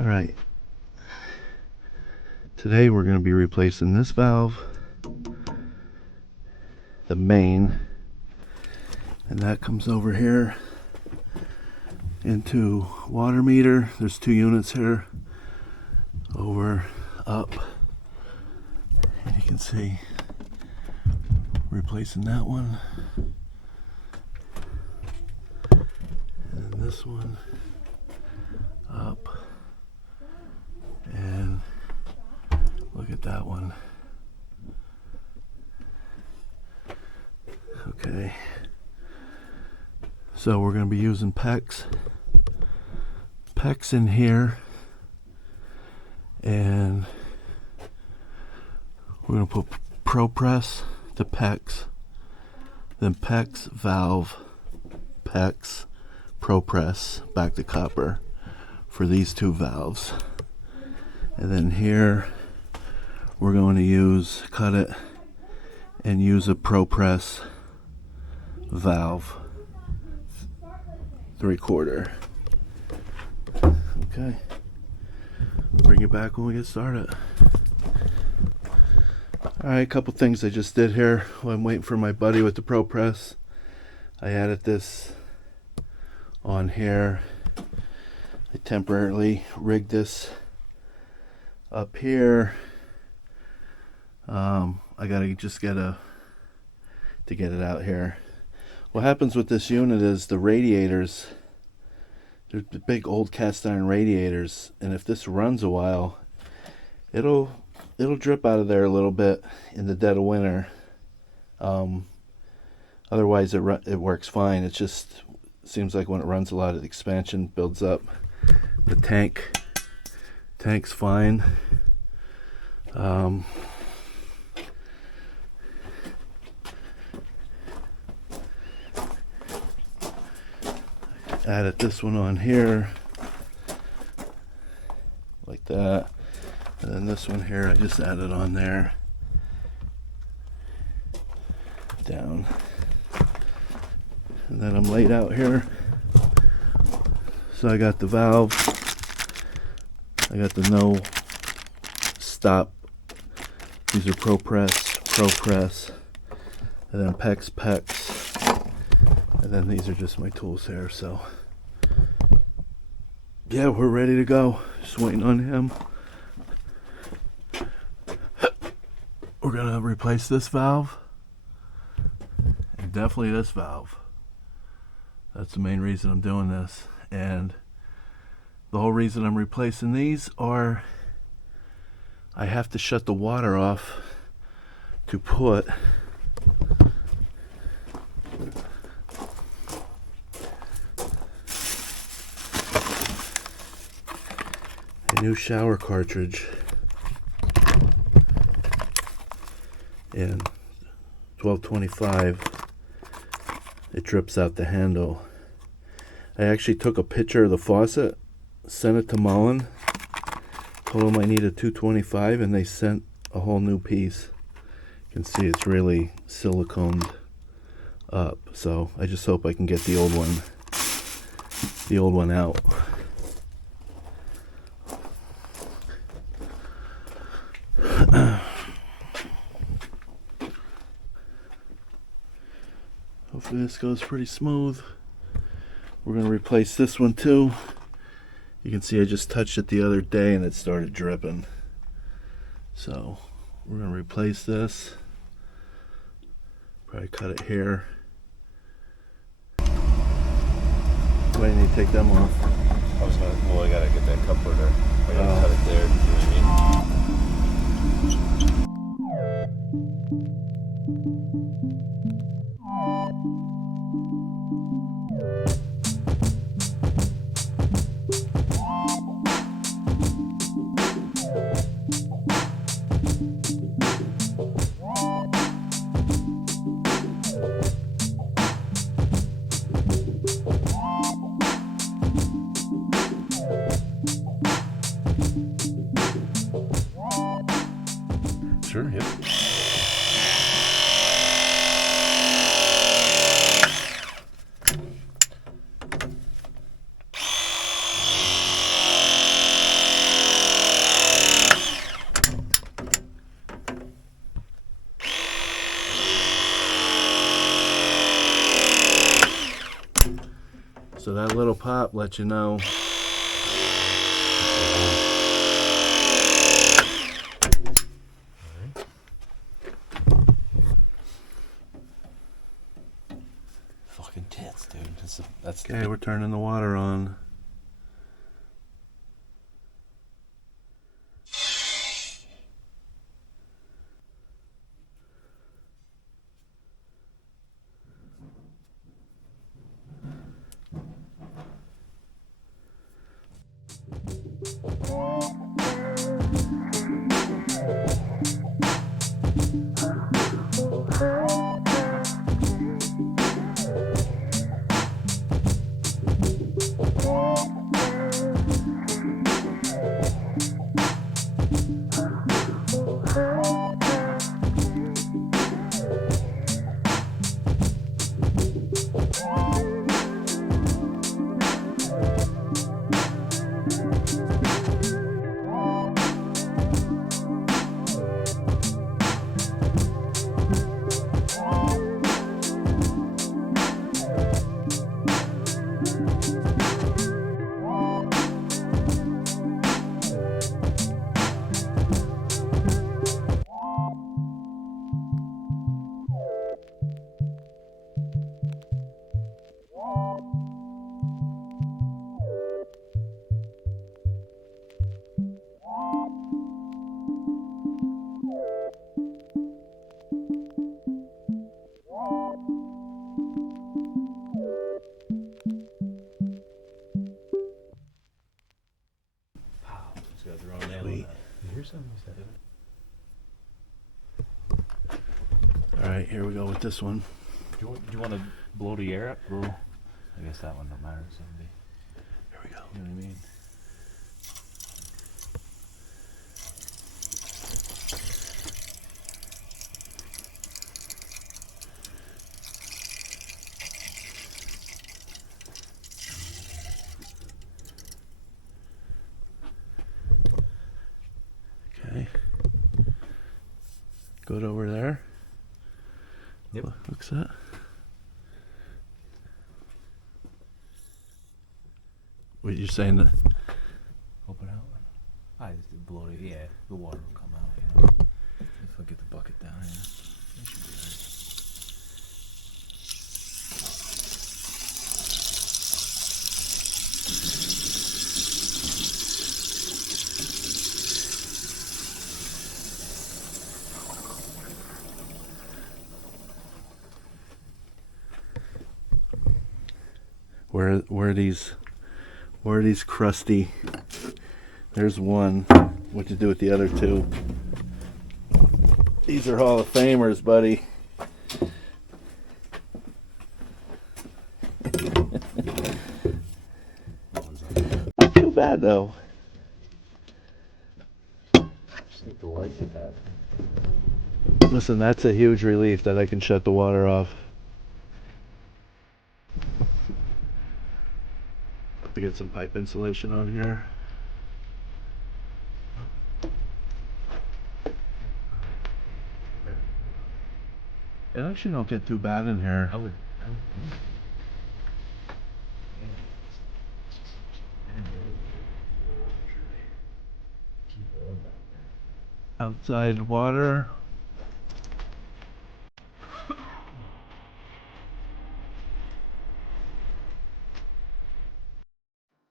Alright, today we're going to be replacing this valve, the main, and that comes over here into water meter. There's two units here, over, up, and you can see replacing that one, and then this one, up. And look at that one. Okay. So we're going to be using PEX. PEX in here. And we're going to put Propress to PEX. Then PEX, valve, PEX, Propress, back to copper for these two valves. And then here we're going to cut it and use a Propress valve 3/4. Okay, bring it back when we get started. Alright, a couple things I just did here while I'm waiting for my buddy with the Propress. I added this on here. I temporarily rigged this up here. I gotta just get to get it out here. What happens with this unit is the radiators, they're the big old cast iron radiators, and if this runs a while, it'll drip out of there a little bit in the dead of winter. Otherwise it works fine. It just seems like when it runs a lot, the expansion builds up. The tank's fine. Added this one on here like that, and then this one here I just added on there down, and then I'm laid out here. So I got the valve, I got the no stop, these are Propress, and then PEX, and then these are just my tools here. So yeah, we're ready to go, just waiting on him. We're gonna replace this valve, and definitely this valve. That's the main reason I'm doing this. And the whole reason I'm replacing these are I have to shut the water off to put a new shower cartridge in 1225. It drips out the handle. I actually took a picture of the faucet, sent it to Moen, told them I needed 225, and they sent a whole new piece. You can see it's really siliconed up, so I just hope I can get the old one out. Hopefully this goes pretty smooth. We're going to replace this one too. You can see I just touched it the other day and it started dripping. So we're going to replace this. Probably cut it here. Why do you need to take them off? I gotta get that coupler there. I gotta cut it there. You know what I mean? So that little pop lets you know. Fucking tits, dude. That's Okay, we're turning the water on. just got the wrong nail on Sweet. that. You hear something? All right, here we go with this one. Do you want to blow the air up? Blow. I guess that one don't matter. Someday. Here we go. You know what I mean? Okay. Good over there. Yep. Looks that. What you saying that? Open out. I just blow it. Yeah, the water will come out. You know. If I get the bucket down, yeah. It should be alright. Where are these crusty? There's one. What to do with the other two? These are Hall of Famers, buddy. Not too bad though. Just need the light to that. Listen, that's a huge relief that I can shut the water off. To get some pipe insulation on here. It actually don't get too bad in here. I would Outside water.